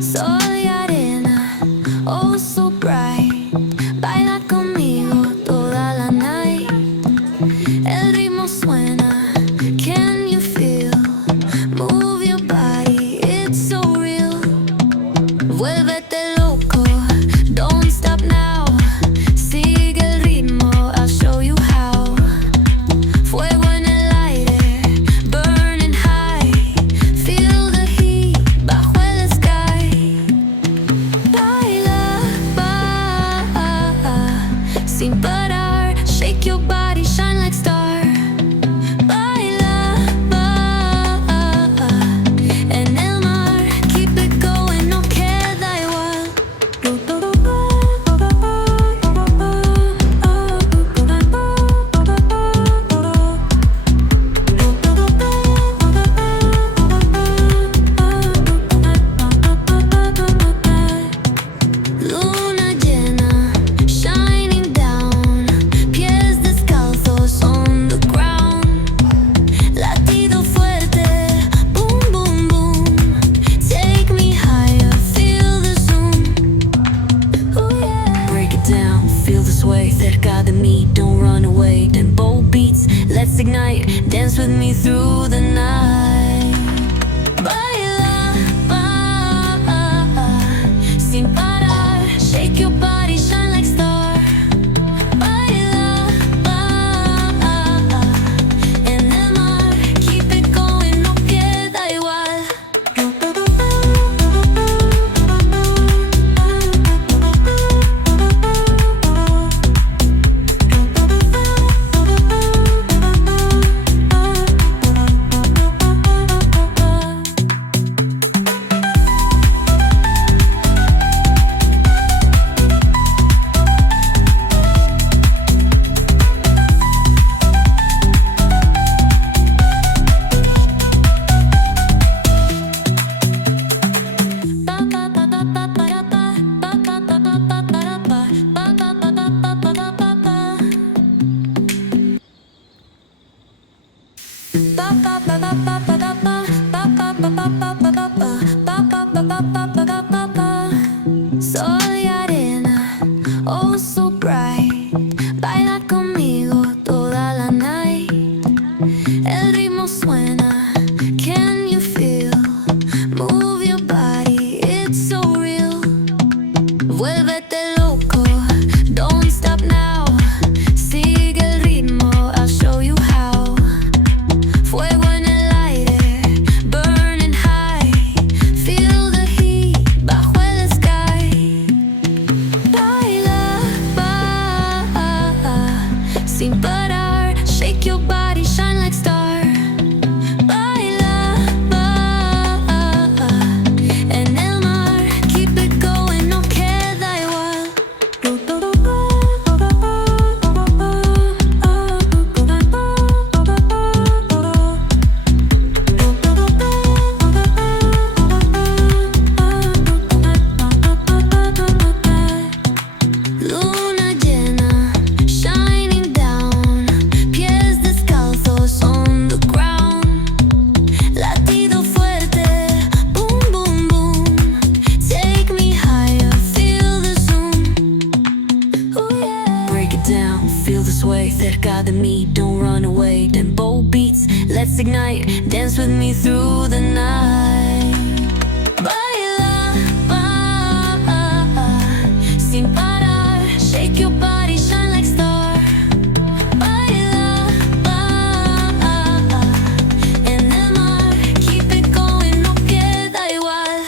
Sol y arena, oh so bright. Baila conmigo toda la night. El ritmo suena, can you feel? Move your body, it's so real. Vuélvete loco, don't stop now. Sigue el ritmo, I'll show you how. Fuego en el aire, burning high. Feel the heat bajo el sky. Baila, sin parar. Shake your body, shine like star. Baila, en el mar. Keep it going, no queda igual. Luna llena, shining down. Pies descalzos on the ground. Latido fuerte, boom, boom, boom. Take me higher, feel the zoom. Ooh, yeah. Break it down, feel the sway. Cerca de mí, don't run away. Tempo beats, let's ignite. Dance with me through the night. Baila, sin parar. Shake your body, shine like star. Baila, en el mar. Keep it going, no queda igual. Sol y arena, oh so bright. Baila conmigo toda la night. El ritmo suena, can you feel? Move your body, it's so real. Vuélvete loco, don't stop now. Sigue el ritmo, I'll show you how. Fuego en el aire, burning high. Feel the heat bajo el sky. Baila, sin parar. Shake your body, shine like star. Baila, en el mar. Keep it going, no queda igual. Luna llena, shining down. Pies descalzos on the ground. Latido fuerte, boom, boom, boom. Take me higher, feel the zoom. Ooh, yeah. Break it down, feel the sway. Cerca de mí, don't run away. Tempo beats, let's ignite. Dance with me through the night. Baila, sin parar. Shake your body, shine like star. Baila, en el mar. Keep it going, no queda igual.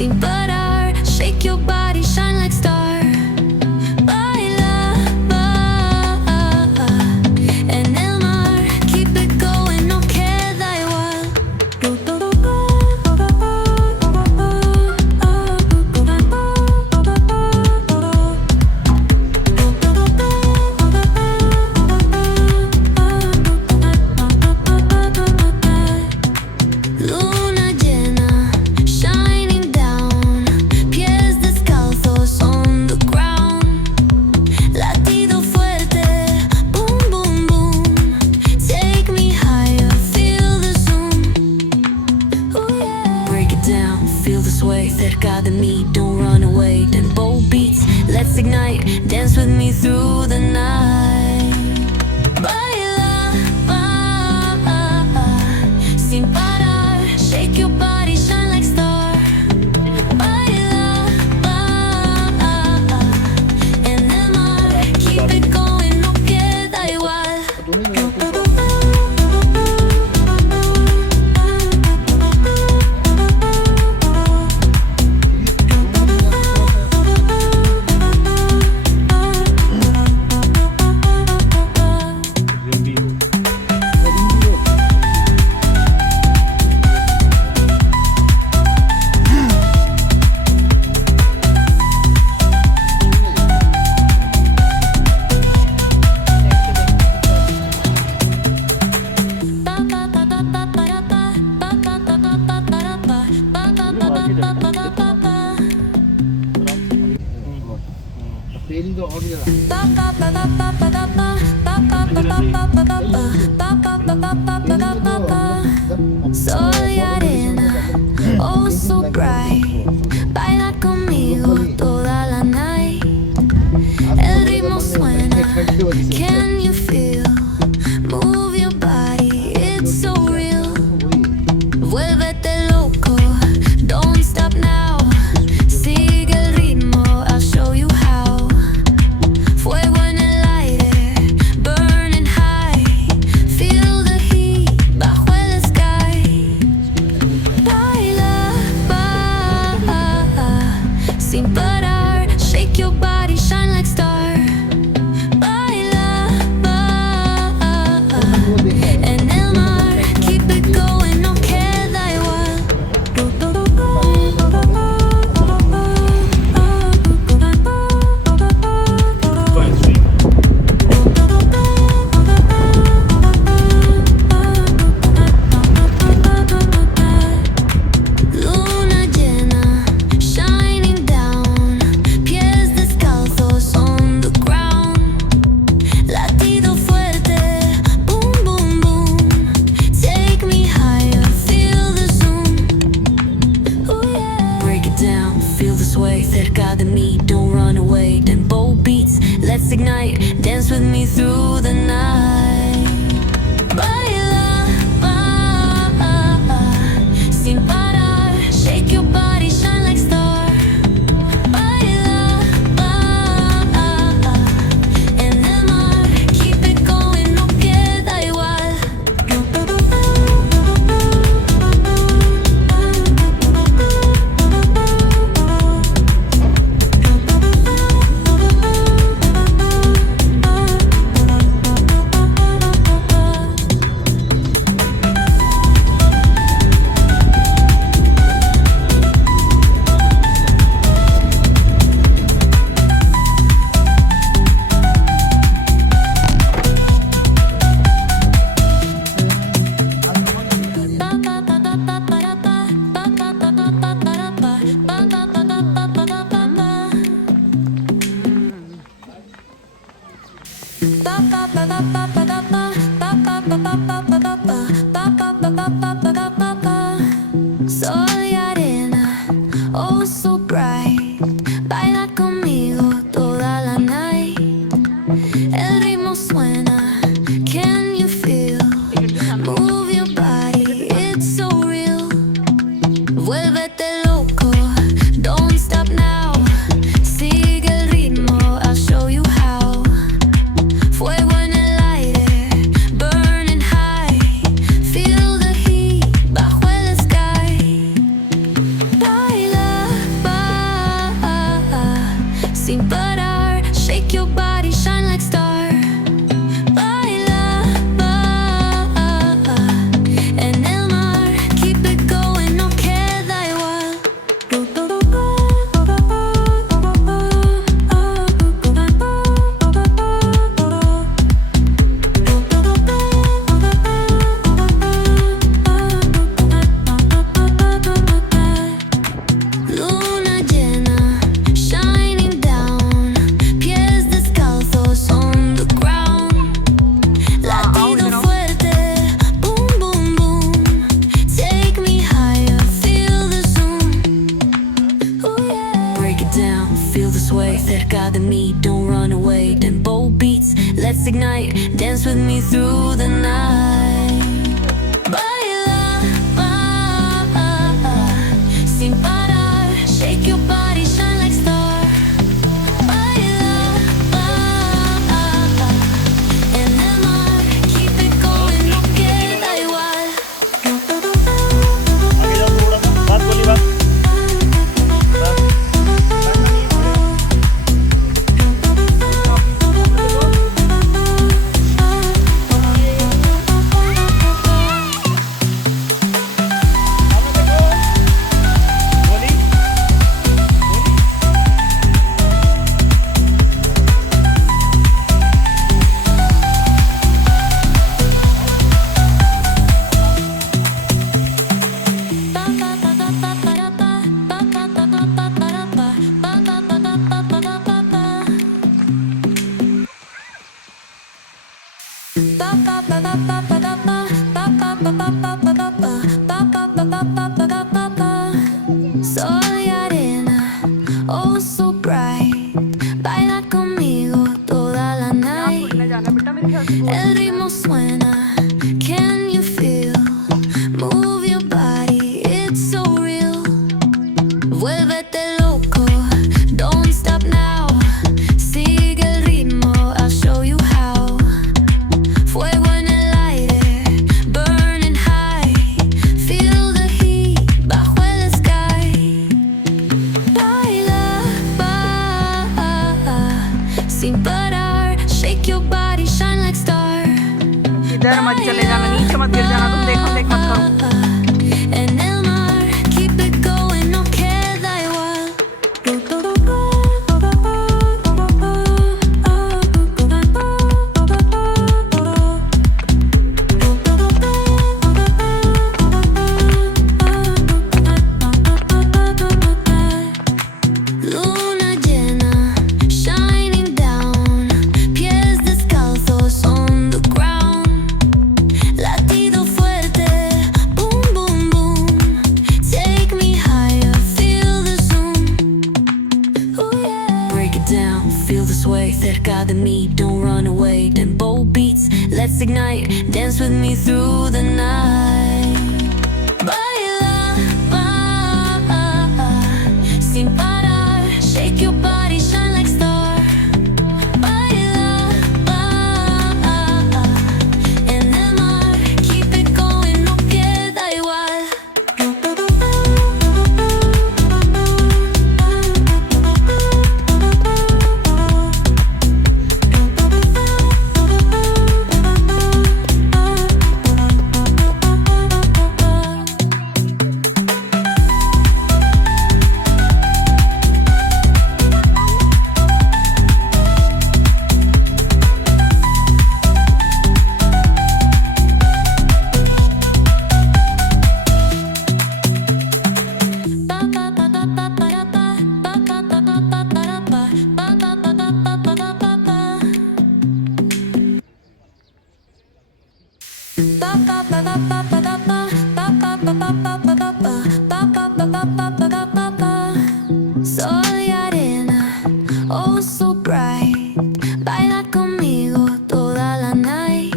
sin parar. Shake your body, shine like star. Baila, en el mar. Keep it going, no queda igual. Luna llena, shining down. Pies descalzos on the ground. Latido fuerte, boom, boom, boom. Take me higher, feel the zoom. Ooh, yeah. Break it down, feel the sway. Cerca de mí, don't run away. Tempo beats, let's ignite. Dance with me through the night. Baila, sin parar. Shake your body, shine like star. Baila, en el mar. Keep it going, no queda igual. Elinde oraya. Sol y arena, oh so bright. Baila conmigo toda la night. El ritmo suena, can you feel? Move your body, it's so real. Vuélvete loco, don't stop now. Sigue el ritmo, I'll show you how. Fuego en el aire, burning high. Feel the heat bajo el sky. Baila, sin parar. Shake your body, shine like star. Baila, en el mar. Keep it going, no queda igual. Luna llena, shining down. Pies descalzos on the ground. Latido fuerte, boom, boom, boom. Take me higher, feel the zoom. Ooh, yeah. Break it down, feel the sway. Cerca de mí, don't run away. Tempo beats, let's ignite. Dance with me through the night. Baila, sin parar. Shake your body, shine like star. Baila, en el mar. Keep it going, no queda igual. Sol y arena, oh so bright. Baila conmigo toda la night. El ritmo suena, can you feel? Move your body, it's so real. Vuélvete loco, don't stop now. Sigue el ritmo, I'll show you how. Fuego en el aire, burning high. Feel the heat bajo el sky. Baila, sin parar. Shake your body, shine like star. Baila, en el mar. Keep it going, no queda igual. Luna llena, shining down. Pies descalzos on the ground. Latido fuerte, boom, boom, boom. Take me higher, feel the zoom. Ooh, yeah. Break it down, feel the sway. Cerca de mí, don't run away. Tempo beats, let's ignite. Dance with me through the night. Baila, sin parar. Shake your body, shine like star. Baila, en el mar. Keep it going, no queda igual. आगे जाओ थोड़ा सा बात बोली बात Sol y arena, oh so bright. Baila conmigo toda la night. El ritmo suena, can you feel? Move your body, it's so real. Vuélvete loco, don't stop now. Sigue el ritmo, I'll show you how. Fuego en el aire, burning high. Feel the heat bajo el sky. Baila, sin parar. Shake your body, shine like star. इधर मत चले जाना, नीचे मत गिर जाना, तुम देखो देख मत करो। En el mar, keep it going, no queda igual. Luna llena, shining down. Pies descalzos on the ground. Latido fuerte, boom, boom, boom. Take me higher, feel the zoom. Ooh, yeah. Break it down, feel the sway. Cerca de mí, don't run away. Tempo beats, let's ignite. Dance with me through the night. Baila, sin parar. Shake your body, shine like star. Baila, en el mar. Keep it going, no queda igual. Sol y arena, oh so bright. Baila conmigo toda la night.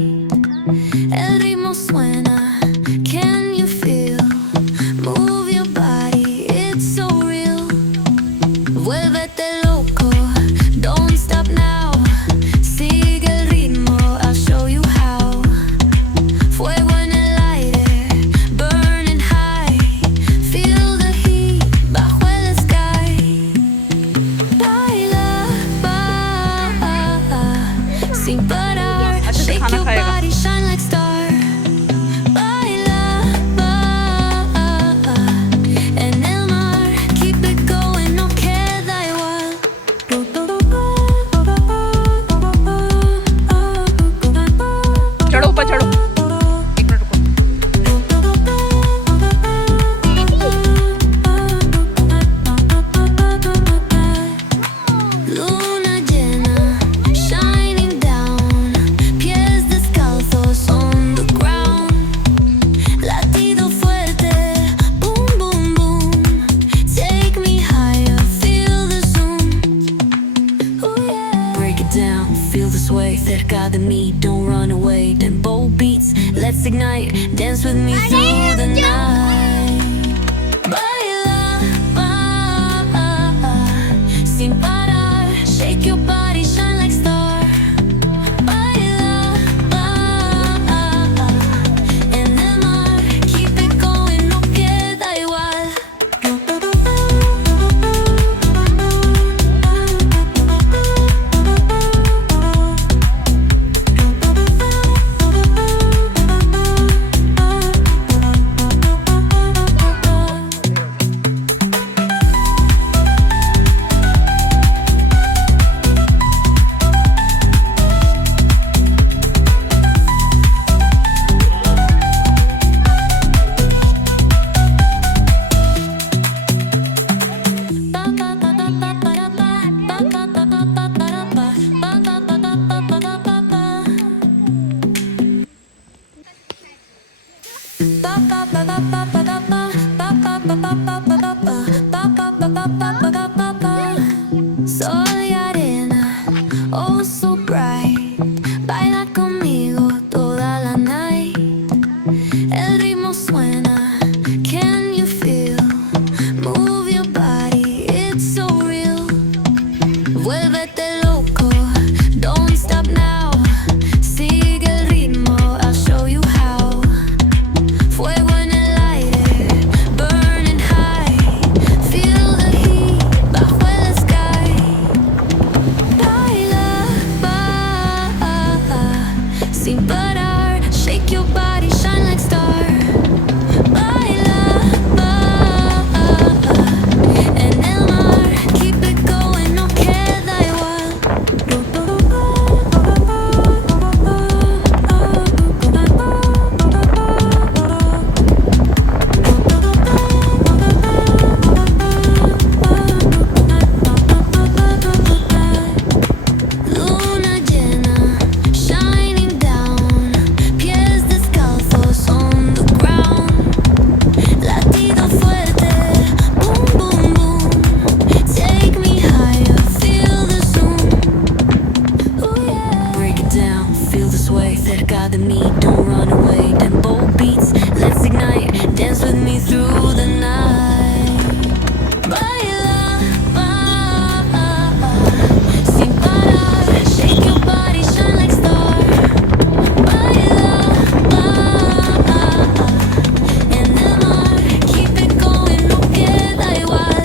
El ritmo suena, can you feel? Move your body, it's so real. Vuélvete loco, don't stop now. Sigue el ritmo, I'll show you how. Fuego en el aire, burning high. Feel the heat bajo el sky. Baila, cerca de mí, don't run away. Tempo beats, let's ignite, dance with me through the night. Baila, sin parar, shake your body, shine like star. Baila, en el mar, keep it going, no queda igual. Sol y arena, oh so bright. Baila conmigo toda la night. El ritmo suena, can you feel? Move your body, it's so real. Vuélvete loco, don't stop now. Sigue el ritmo, I'll show you how. Fuego en el aire, burning high. Feel the heat bajo el sky. Baila, sin parar, shake your body, shine like star. Baila, en el mar, keep it going, no queda igual. Luna llena, shining down, pies descalzos on the ground. Latido fuerte, boom boom boom, take me higher, feel the zoom. Ooh yeah. Break it down, feel the sway, cerca de mí, don't run away. Tempo beats, let's ignite, dance with me through the night. Baila, sin parar, shake your body, shine like star. Baila, en el mar, keep it going, no queda igual.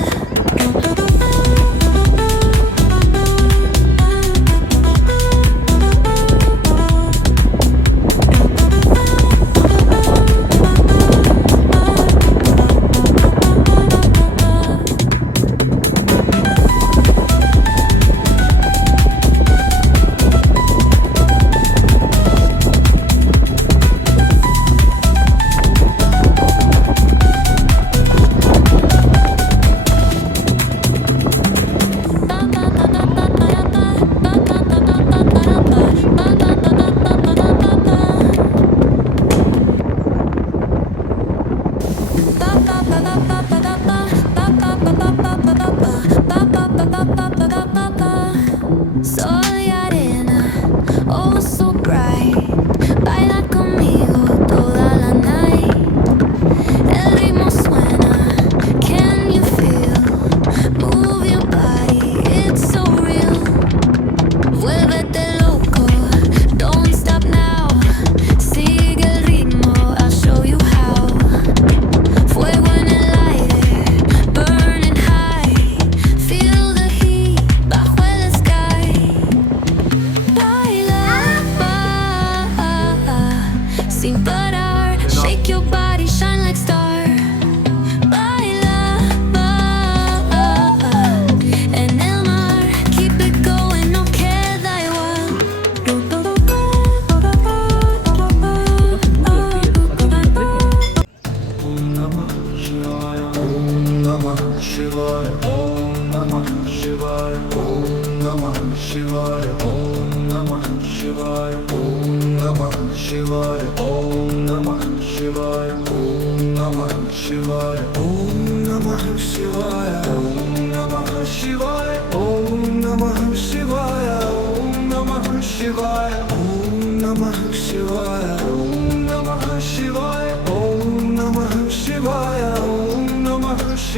Sol y arena, oh so bright. Baila conmigo toda la night. El ritmo suena, can you feel? Move your body, it's so real. Vuélvete loco, don't stop now. Sigue el ritmo, I'll show you how. Fuego en el aire, burning high. Feel the heat bajo el sky. Baila, sin parar, shake your body, shine like star. Baila, en el mar, keep it going, no queda igual. Shivaya.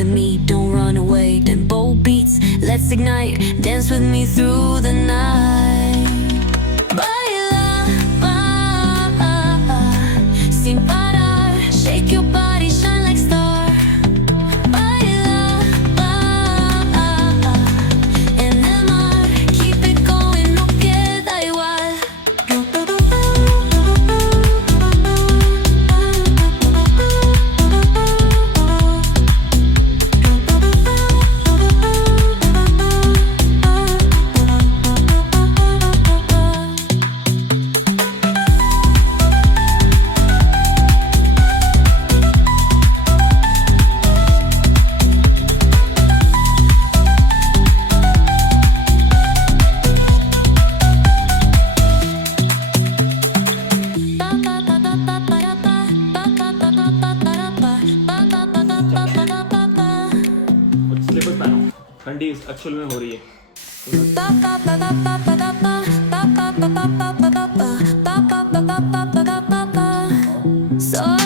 bother me, don't run away. Tempo beats, let's ignite. Dance with me through the night. Baila, sin parar. Shake your body, shine like star. Baila, en el mar. Keep it going, no queda igual. Slippers पहनो, ठंडी actual में हो रही है. So